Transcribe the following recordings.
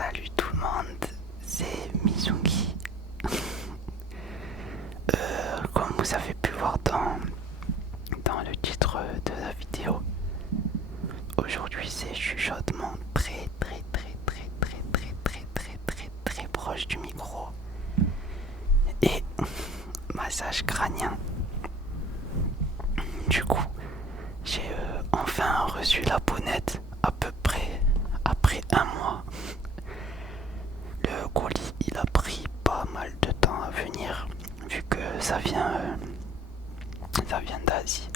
Salut tout le monde, c'est Mizungi. Comme vous avez pu voir dans le titre de la vidéo, aujourd'hui c'est chuchotement très proche du micro et massage crânien. Du coup, j'ai enfin reçu la bonnette à peu près après un mois. Le colis il a pris pas mal de temps à venir vu que ça vient d'Asie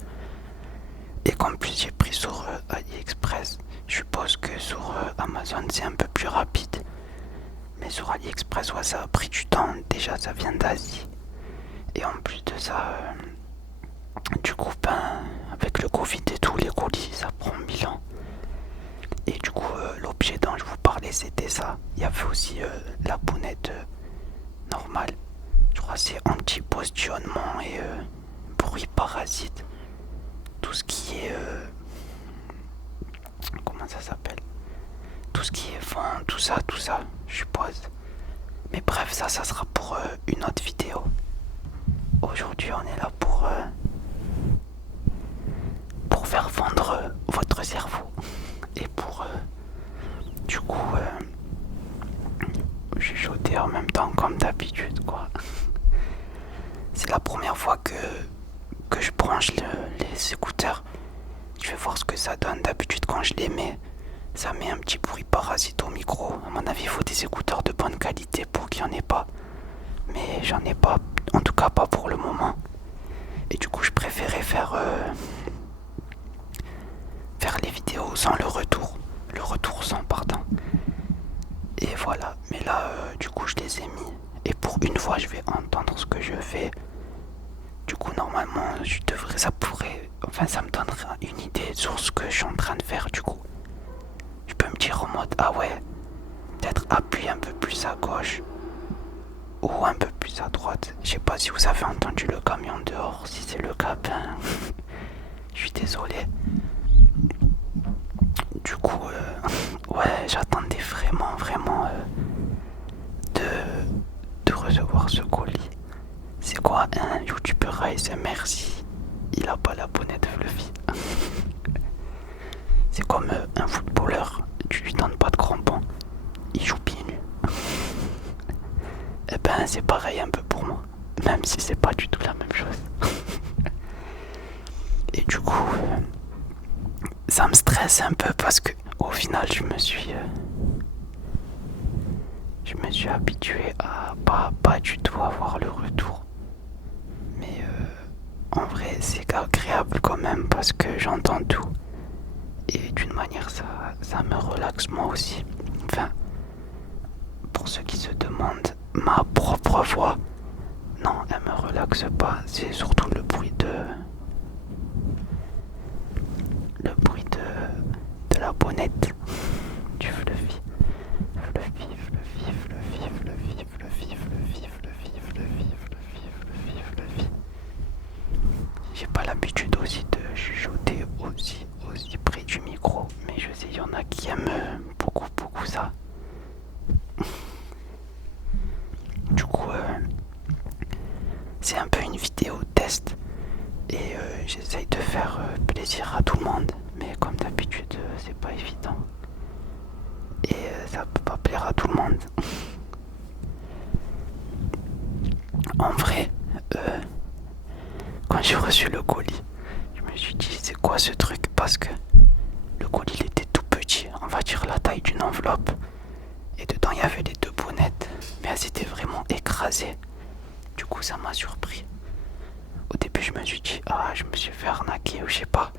et qu'en plus j'ai pris sur AliExpress. Je suppose que sur Amazon c'est un peu plus rapide, mais sur AliExpress ouais, ça a pris du temps. Déjà ça vient d'Asie et en plus de ça du coup avec le Covid et tout, les colis ça prend 1000 ans. Et du coup l'objet dont je vous parlais c'était ça. Il y avait aussi la bonnette normale. Je crois que c'est anti-positionnement et bruit parasite. Tout ce qui est comment ça s'appelle, tout ce qui est vent, tout ça je suppose. Mais bref, ça sera pour une autre vidéo. Aujourd'hui on est là pour faire vendre votre cerveau et pour du coup chuchoter en même temps comme d'habitude quoi. C'est la première fois que je branche les écouteurs. Je vais voir ce que ça donne. D'habitude quand je les mets, ça met un petit bruit parasite au micro. À mon avis il faut des écouteurs de bonne qualité pour qu'il n'y en ait pas. Mais j'en ai pas, en tout cas pas pour le moment. Et du coup je préférais faire les vidéos sans le retour sans pardon. Et voilà, mais là du coup je les ai mis. Et pour une fois je vais entendre ce que je fais. Du coup normalement ça me donnera une idée sur ce que je suis en train de faire. Du coup je peux me dire en mode ah ouais, peut-être appuyer un peu plus à gauche ou un peu plus à droite. Je sais pas si vous avez entendu le camion dehors. Si c'est le cas, ben je suis désolé. Du coup ouais, j'attendais vraiment de recevoir ce colis. C'est quoi un youtubeur ASMR si il a pas la bonnette fluffy? C'est comme un footballeur, tu lui donnes pas de crampons, il joue pieds nus. Et ben c'est pareil un peu pour moi, même si c'est pas du tout la même chose. Et du coup ça me stresse un peu parce que au final je me suis habitué à pas du tout avoir le retour. Mais en vrai c'est agréable quand même parce que j'entends tout. Et d'une manière ça me relaxe moi aussi. Enfin, pour ceux qui se demandent, ma propre voix, non, elle me relaxe pas. C'est surtout le bruit de la bonnette du fluffy. J'ai pas l'habitude aussi de chuchoter aussi près du micro, mais je sais il y en a qui aiment beaucoup ça. Du coup c'est un peu une vidéo test et j'essaye de faire plaisir à tout le monde, mais comme d'habitude c'est pas évident et ça peut pas plaire à tout le monde. En vrai quand j'ai reçu le colis je me suis dit c'est quoi ce truc, parce que le colis il était tout petit, on va dire la taille d'une enveloppe, et dedans il y avait les deux bonnettes mais elles étaient vraiment écrasées. Du coup ça m'a surpris. Au début je me suis dit ah je me suis fait arnaquer ou je sais pas.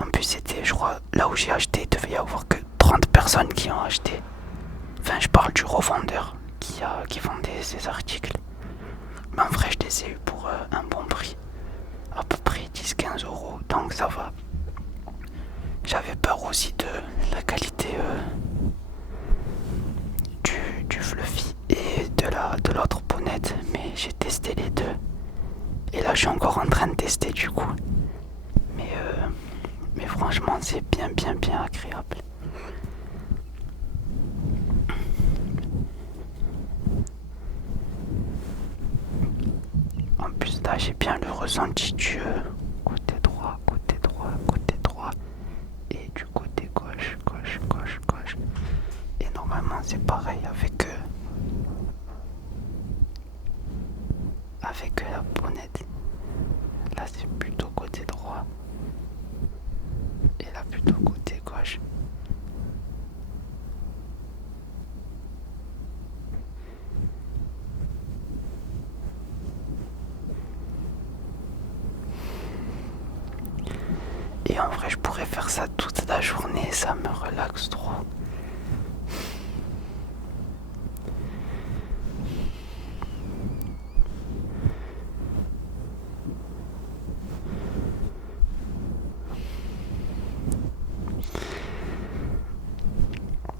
En plus c'était, je crois, là où j'ai acheté il devait y avoir que 30 personnes qui ont acheté. Enfin je parle du revendeur qui vendait ces articles. Mais en vrai je les ai eu pour un bon prix, à peu près 10-15 euros, donc ça va. J'avais peur aussi de la qualité du fluffy et de l'autre bonnette, mais j'ai testé les deux. Et là je suis encore en train de tester du coup. Mais franchement c'est bien agréable. là j'ai bien le ressenti du côté droit, côté droit, côté droit et du côté gauche, gauche, gauche, gauche. Et normalement c'est pareil avec la bonnette. Là c'est plutôt côté droit et là plutôt côté gauche. Et en vrai je pourrais faire ça toute la journée, ça me relaxe trop.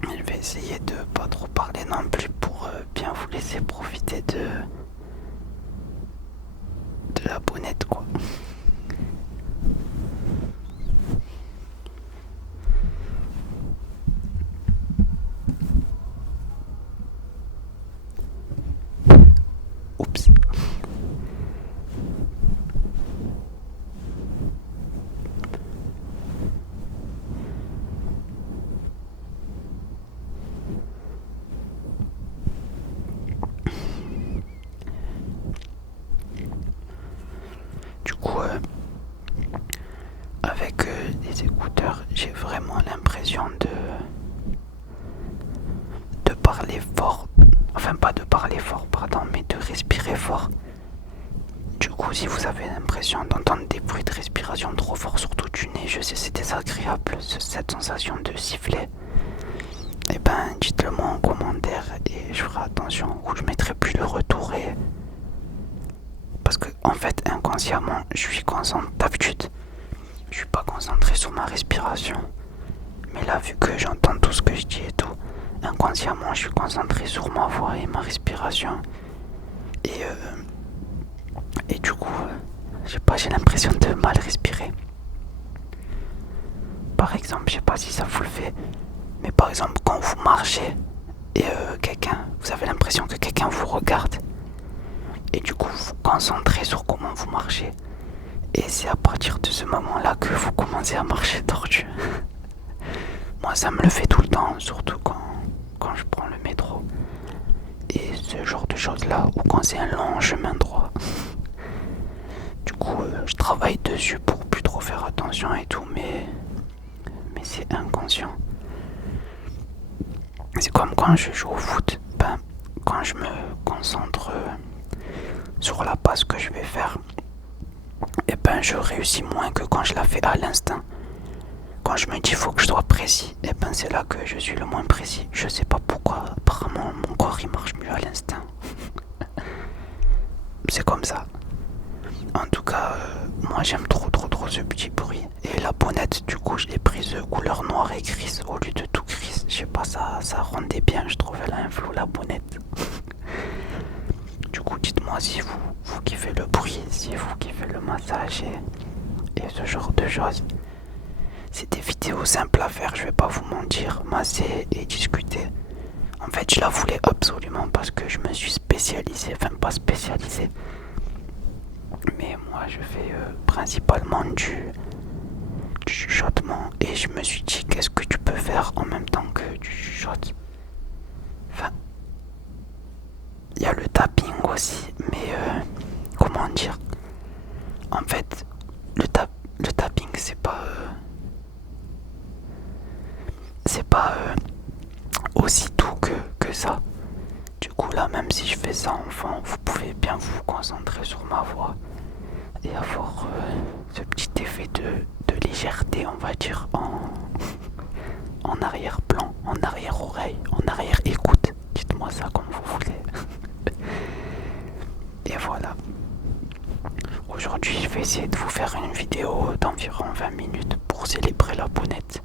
Je vais essayer de pas trop parler non plus pour bien vous laisser profiter de la bonnette quoi. Oups. Du coup, avec les écouteurs, j'ai vraiment l'impression de parler fort. Enfin, pas de parler fort, pardon, mais de respirer fort. Du coup, si vous avez l'impression d'entendre des bruits de respiration trop forts, surtout du nez, je sais c'est désagréable, cette sensation de siffler. Eh ben, dites-le moi en commentaire et je ferai attention, ou je mettrai plus le retour et... Parce que, en fait, inconsciemment, je suis concentré. D'habitude, je suis pas concentré sur ma respiration. Mais là, vu que j'entends tout ce que je dis et tout, inconsciemment, je suis concentré sur ma voix et ma respiration. Et du coup, je sais pas, j'ai l'impression de mal respirer. Par exemple, je sais pas si ça vous le fait, mais par exemple, quand vous marchez et vous avez l'impression que quelqu'un vous regarde, et du coup, vous vous concentrez sur comment vous marchez. Et c'est à partir de ce moment-là que vous commencez à marcher tordu. Moi, ça me le fait tout le temps, surtout quand je prends le métro. Et ce genre de choses-là, ou quand c'est un long chemin droit. Du coup, je travaille dessus pour plus trop faire attention et tout, mais c'est inconscient. C'est comme quand je joue au foot. Ben, quand je me concentre sur la passe que je vais faire, et ben je réussis moins que quand je la fais à l'instinct. Quand je me dis faut que je sois précis, et ben c'est là que je suis le moins précis. Je sais pas pourquoi, apparemment mon corps il marche mieux à l'instinct. C'est comme ça. En tout cas, moi j'aime trop ce petit bruit. Et la bonnette, du coup, je l'ai prise couleur noire et grise au lieu de tout gris. Je sais pas, ça rendait bien, je trouvais là un flou la bonnette. Du coup, dites-moi si vous kiffez le bruit, si vous kiffez le massage et ce genre de choses. C'est des vidéos simples à faire, je vais pas vous mentir, masser et discuter. En fait, je la voulais absolument parce que je me suis spécialisé, enfin pas spécialisé, mais moi je fais principalement du chuchotement et je me suis dit qu'est-ce que tu peux faire en même temps que tu chuchotes. Enfin, il y a le tapping aussi, mais comment dire, en fait le tapping c'est pas aussi doux que ça. Du coup là, même si je fais ça enfant, vous pouvez bien vous concentrer sur ma voix et avoir ce petit effet de légèreté, on va dire, en arrière-plan, en arrière-oreille, en arrière-écoute. Dites-moi ça comme vous voulez. Et voilà. Aujourd'hui, je vais essayer de vous faire une vidéo d'environ 20 minutes pour célébrer la bonnette.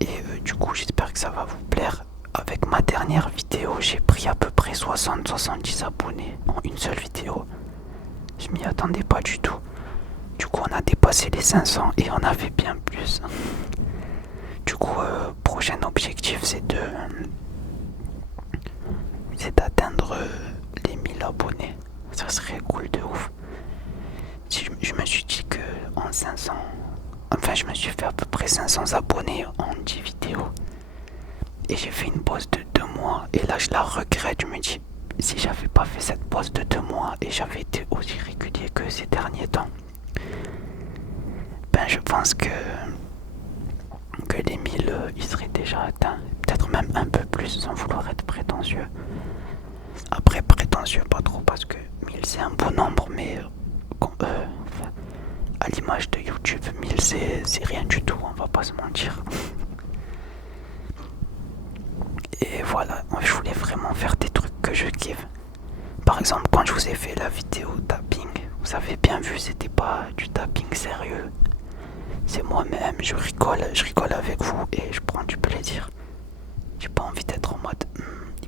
Et du coup, j'espère que ça va vous plaire. Avec ma dernière vidéo, j'ai pris à peu près 60-70 abonnés en une seule vidéo. Je m'y attendais pas du tout. Du coup, on a dépassé les 500 et on avait bien plus. Du coup, prochain objectif, c'est d'atteindre les 1000 abonnés. Ça serait cool de ouf. si je me suis dit que en 500, enfin je me suis fait à peu près 500 abonnés en 10 vidéos. Et j'ai fait une pause de 2 mois. Et là je la regrette, je me dis, si j'avais pas fait cette pause de 2 mois et j'avais été aussi régulier que ces derniers temps, ben je pense que les 1000 ils seraient déjà atteints. Peut-être même un peu plus sans vouloir être prétentieux. Après prétentieux pas trop parce que 1000 c'est un beau nombre mais à l'image de YouTube 1000 c'est rien du tout, on va pas se mentir. Et voilà, je voulais vraiment faire des trucs que je kiffe. Par exemple quand je vous ai fait la vidéo tapping, vous avez bien vu c'était pas du tapping sérieux. C'est moi-même, je rigole avec vous et je prends du plaisir. J'ai pas envie d'être en mode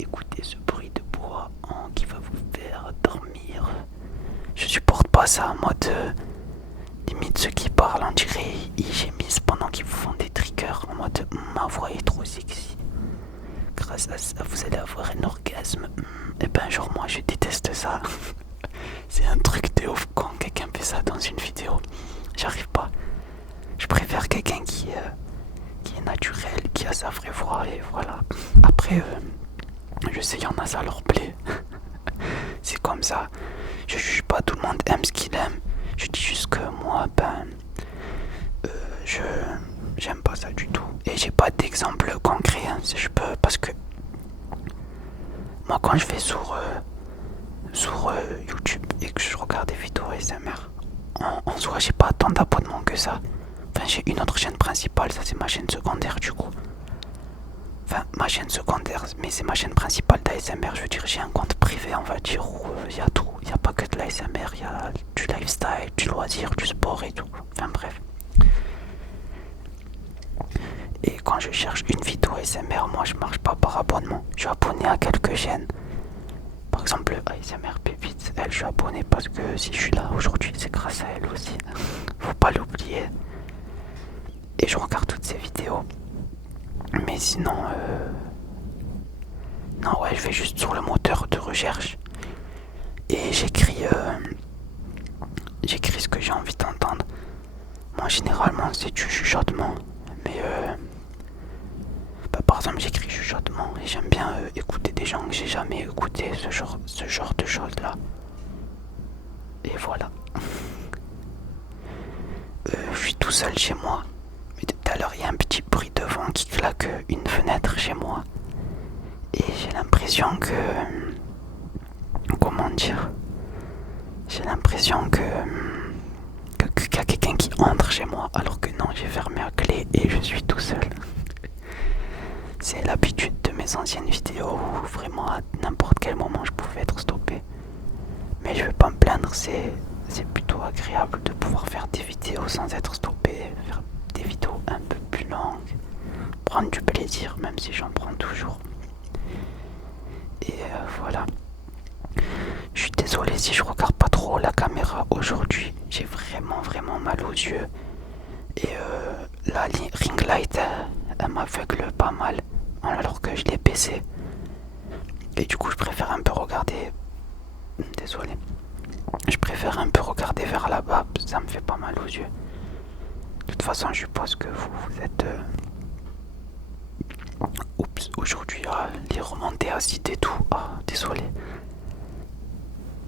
écoutez ce bruit de bois qui va vous faire dormir. Je supporte pas ça en mode limite ceux qui parlent on dirait ils gémissent pendant qu'ils vous font des triggers en mode ma voix est trop sexy. Grâce à ça vous allez avoir un orgasme. Et ben genre moi je déteste ça. C'est un truc de ouf quand quelqu'un fait ça dans une vidéo. J'arrive pas. Je préfère quelqu'un qui est naturel, qui a sa vraie voix et voilà. Après je sais il y en a ça leur plaît. C'est comme ça. Je juge pas, tout le monde aime ce qu'il aime. Je dis juste que moi j'aime pas ça du tout. Et j'ai pas d'exemple concret si je peux parce que moi quand je vais sur YouTube et que je regarde des vidéos ASMR, en soi j'ai pas tant d'abonnements que ça. Enfin j'ai une autre chaîne principale, ça c'est ma chaîne secondaire du coup. Enfin ma chaîne secondaire mais c'est ma chaîne principale d'ASMR, je veux dire j'ai un compte privé on va dire où il y a tout. Il n'y a pas que de l'ASMR, il y a du lifestyle, du loisir, du sport et tout. Enfin bref. Et quand je cherche une vidéo ASMR, moi je marche pas par abonnement. Je suis abonné à quelques chaînes. Par exemple ASMR Pépites, elle je suis abonné parce que si je suis là aujourd'hui c'est grâce à elle aussi. Faut pas l'oublier. Et je regarde toutes ses vidéos. Mais sinon non ouais je vais juste sur le moteur de recherche. Et j'écris ce que j'ai envie d'entendre. Moi généralement c'est du chuchotement. Mais par exemple j'écris chuchotement et j'aime bien écouter des gens que j'ai jamais écouté ce genre de choses là. Et voilà. Je suis tout seul chez moi. Mais tout à l'heure il y a un petit bruit de vent qui claque une fenêtre chez moi. Et j'ai l'impression que... Comment dire? J'ai l'impression qu'il y a quelqu'un qui entre chez moi alors que non j'ai fermé la clé et je suis tout seul. C'est l'habitude de mes anciennes vidéos où vraiment à n'importe quel moment je pouvais être stoppé. Mais je vais pas me plaindre, c'est plutôt agréable de pouvoir faire des vidéos sans être stoppé, faire des vidéos un peu plus longues, prendre du plaisir même si j'en prends toujours. Et voilà. Je suis désolé si je regarde pas trop la caméra aujourd'hui, j'ai vraiment mal aux yeux. Et la ring light elle m'aveugle pas mal alors que je l'ai baissé. Et du coup je préfère un peu regarder. Désolé. Je préfère un peu regarder vers là-bas, ça me fait pas mal aux yeux. De toute façon je suppose que vous êtes... Oups, aujourd'hui les remontées acides et tout. Désolé.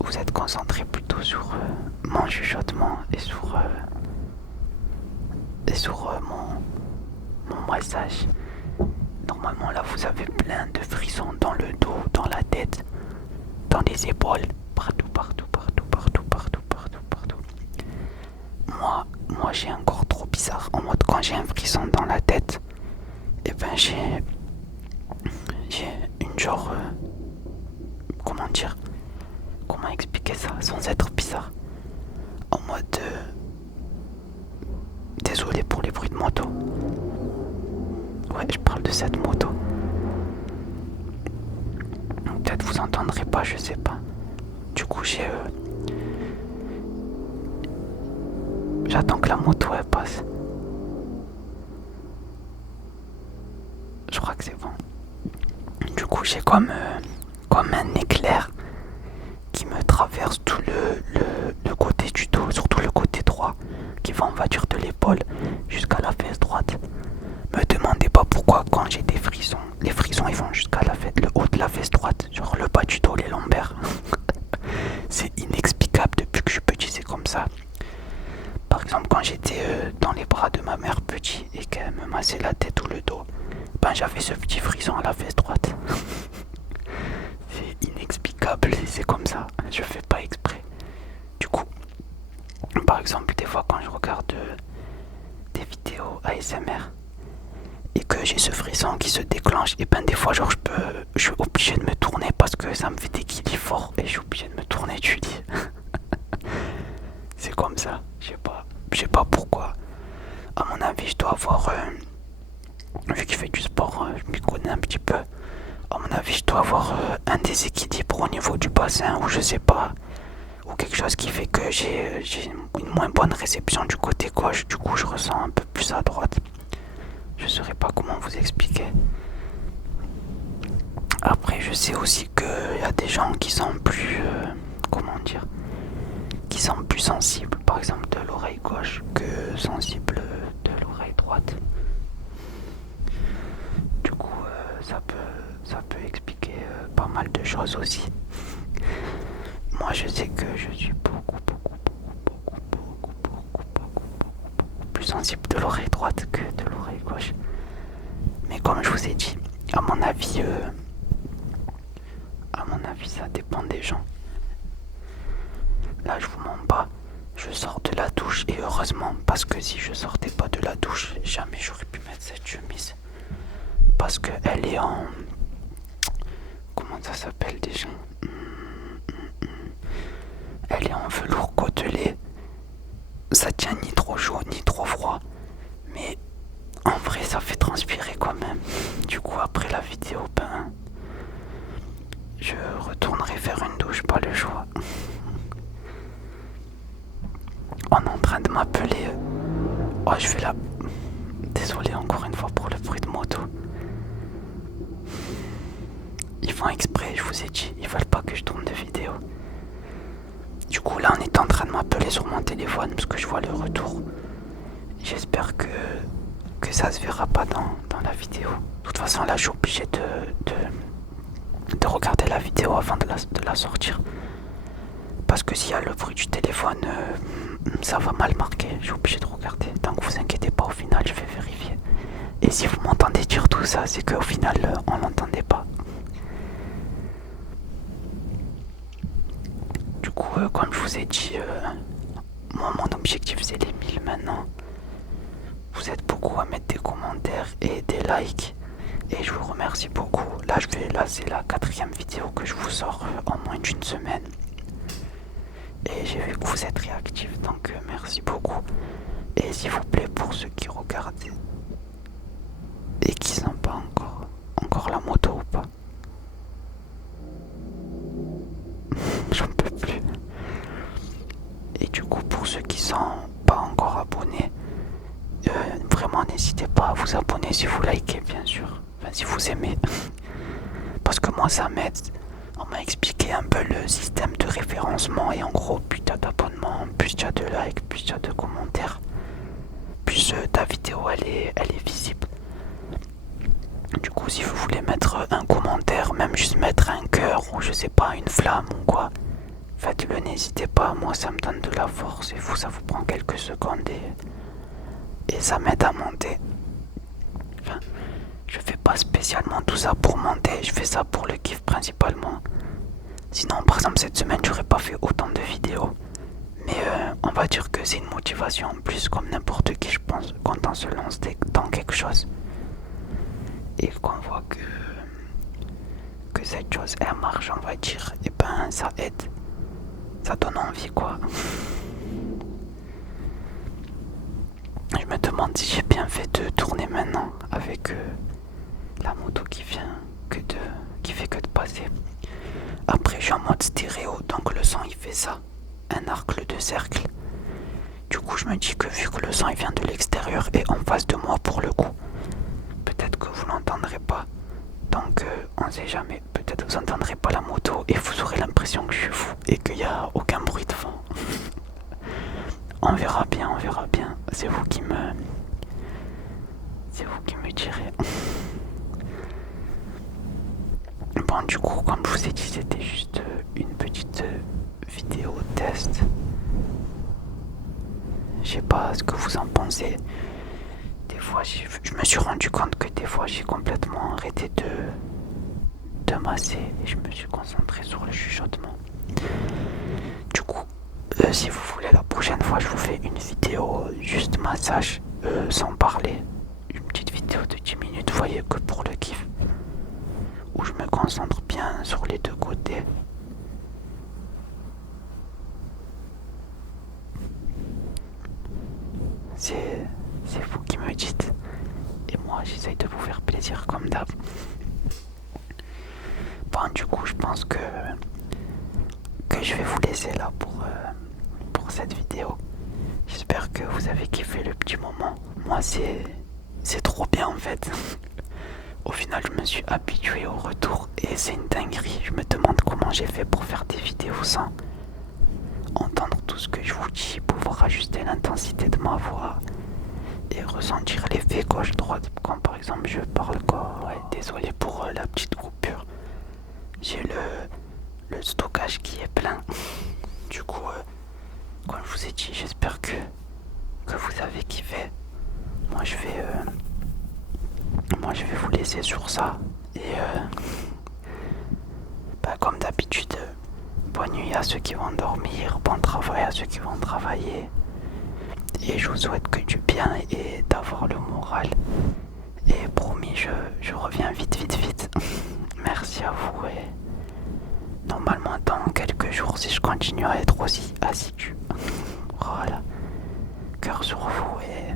Vous êtes concentré plutôt sur mon chuchotement et sur mon massage. Normalement là vous avez plein de frissons dans le dos, dans la tête, dans les épaules, partout. Moi j'ai un corps trop bizarre. En mode quand j'ai un frisson dans la tête, et ben j'ai une genre... comment dire? Comment expliquer ça sans être bizarre? En mode... désolé pour les bruits de moto. Ouais, je parle de cette moto. Peut-être vous entendrez pas, je sais pas. Du coup, j'attends que la moto elle passe. Je crois que c'est bon. Du coup, j'ai comme un éclair qui me traverse tout le côté du dos, surtout le côté droit, qui va on va dire de l'épaule jusqu'à la fesse droite. Me demandez pas pourquoi quand j'ai des frissons, les frissons ils vont jusqu'à le haut de la fesse droite, genre le bas du dos, les lombaires. C'est inexplicable depuis que je suis petit, c'est comme ça. Par exemple quand j'étais dans les bras de ma mère petit et qu'elle me massait la tête ou le dos, ben j'avais ce petit frisson à la fesse droite. C'est inexplicable, c'est comme ça, je fais pas exprès. Du coup, par exemple des fois quand je regarde des vidéos ASMR et que j'ai ce frisson qui se déclenche, et ben des fois genre je suis obligé de me tourner parce que ça me fait des guillis forts et je suis obligé de me tourner du lit. C'est comme ça, je sais pas pourquoi. À mon avis je dois avoir, vu qu'il fait du sport, je m'y connais un petit peu. À mon avis je dois avoir un déséquilibre au niveau du bassin ou je sais pas, ou quelque chose qui fait que j'ai une moins bonne réception du côté gauche, du coup je ressens un peu plus à droite. Je saurais pas comment vous expliquer. Après je sais aussi qu'il y a des gens qui sont plus, comment dire, qui sont plus sensibles par exemple de l'oreille gauche que sensibles de l'oreille droite. Du coup ça peut expliquer pas mal de choses aussi. Moi je sais que je suis beaucoup plus sensible de l'oreille droite que de l'oreille gauche. Mais comme je vous ai dit, à mon avis ça dépend des gens. Là je vous mens pas, je sors de la douche et heureusement, parce que si je sortais pas de la douche, jamais j'aurais pu mettre cette chemise. Parce que elle est en... Comment ça s'appelle déjà? Elle est en velours côtelé. Ça tient ni trop chaud ni trop froid. Mais en vrai ça fait transpirer quand même. Du coup après la vidéo, ben... je retournerai faire une douche, pas le choix. On est en train de m'appeler. Oh je fais la... Désolé encore une fois pour le bruit de moto. Ils font exprès, je vous ai dit, ils veulent pas que je tourne de vidéo. Du coup là on est en train de m'appeler sur mon téléphone parce que je vois le retour. J'espère que ça se verra pas dans la vidéo. De toute façon là je suis obligé de regarder la vidéo avant de la sortir. Parce que s'il y a le bruit du téléphone, ça va mal marquer. Je suis obligé de regarder. Donc vous inquiétez pas, au final je vais vérifier. Et si vous m'entendez dire tout ça, c'est qu'au final on l'entendait pas. Du coup, comme je vous ai dit, moi mon objectif c'est les 1000 maintenant. Vous êtes beaucoup à mettre des commentaires et des likes. Et je vous remercie beaucoup. Là c'est la 4e vidéo que je vous sors en moins d'une semaine. Et j'ai vu que vous êtes réactifs, donc merci beaucoup. Et s'il vous plaît, pour ceux qui regardent et qui sont pas encore la moto ou pas, j'en peux plus. Et du coup, pour ceux qui sont pas encore abonnés, vraiment n'hésitez pas à vous abonner si vous likez, bien sûr. Enfin, si vous aimez. Parce que moi, ça m'aide. On m'a expliqué un peu le système de référencement et en gros, plus t'as d'abonnements, plus t'as de likes, plus t'as de commentaires, plus ta vidéo elle est visible. Du coup, si vous voulez mettre un commentaire, même juste mettre un cœur ou je sais pas, une flamme ou quoi, faites-le, n'hésitez pas. Moi, ça me donne de la force et vous, ça vous prend quelques secondes et ça m'aide à monter. Enfin, je fais pas spécialement tout ça pour monter, je fais ça pour le kiff principalement. Sinon, par exemple, cette semaine, j'aurais pas fait autant de vidéos. Mais on va dire que c'est une motivation en plus, comme n'importe qui, je pense, quand on se lance dans quelque chose. Et qu'on voit que cette chose, elle marche, on va dire, et ben ça aide. Ça donne envie, quoi. Je me demande si j'ai bien fait de tourner maintenant avec la moto qui fait que de passer. Après je suis en mode stéréo, donc le son il fait ça, un arc de cercle. Du coup je me dis que vu que le son il vient de l'extérieur et en face de moi pour le coup, peut-être que vous l'entendrez pas. Donc on sait jamais, peut-être vous entendrez pas la moto et vous aurez l'impression que je suis fou et qu'il n'y a aucun bruit de fond. On verra bien, on verra bien. C'est vous qui me direz. Bon, du coup, comme je vous ai dit, c'était juste une petite vidéo test. Je sais pas ce que vous en pensez. Des fois, je me suis rendu compte que des fois, j'ai complètement arrêté de masser et je me suis concentré sur le chuchotement. Du coup, si vous voulez, la prochaine fois, je vous fais une vidéo juste massage sans parler. Une petite vidéo de 10 minutes, vous voyez, que pour le kiff. Où je me concentre bien sur les deux côtés. C'est vous qui me dites. Et moi, j'essaye de vous faire plaisir comme d'hab. Bon, du coup, je pense que je vais vous laisser là pour cette vidéo. J'espère que vous avez kiffé le petit moment. Moi, c'est trop bien en fait. Au final, je me suis habitué au retour et c'est une dinguerie. Je me demande comment j'ai fait pour faire des vidéos sans entendre tout ce que je vous dis, pouvoir ajuster l'intensité de ma voix et ressentir l'effet gauche-droite quand par exemple je parle quoi. Ouais, désolé pour la petite coupure. J'ai le stockage qui est plein. Du coup, comme je vous ai dit, j'espère que vous avez kiffé. Moi je vais vous laisser sur ça. Et comme d'habitude, bonne nuit à ceux qui vont dormir, bon travail à ceux qui vont travailler. Et je vous souhaite que du bien et d'avoir le moral. Et promis, je reviens vite. Merci à vous et normalement dans quelques jours, si je continue à être aussi assidu. Voilà. Cœur sur vous et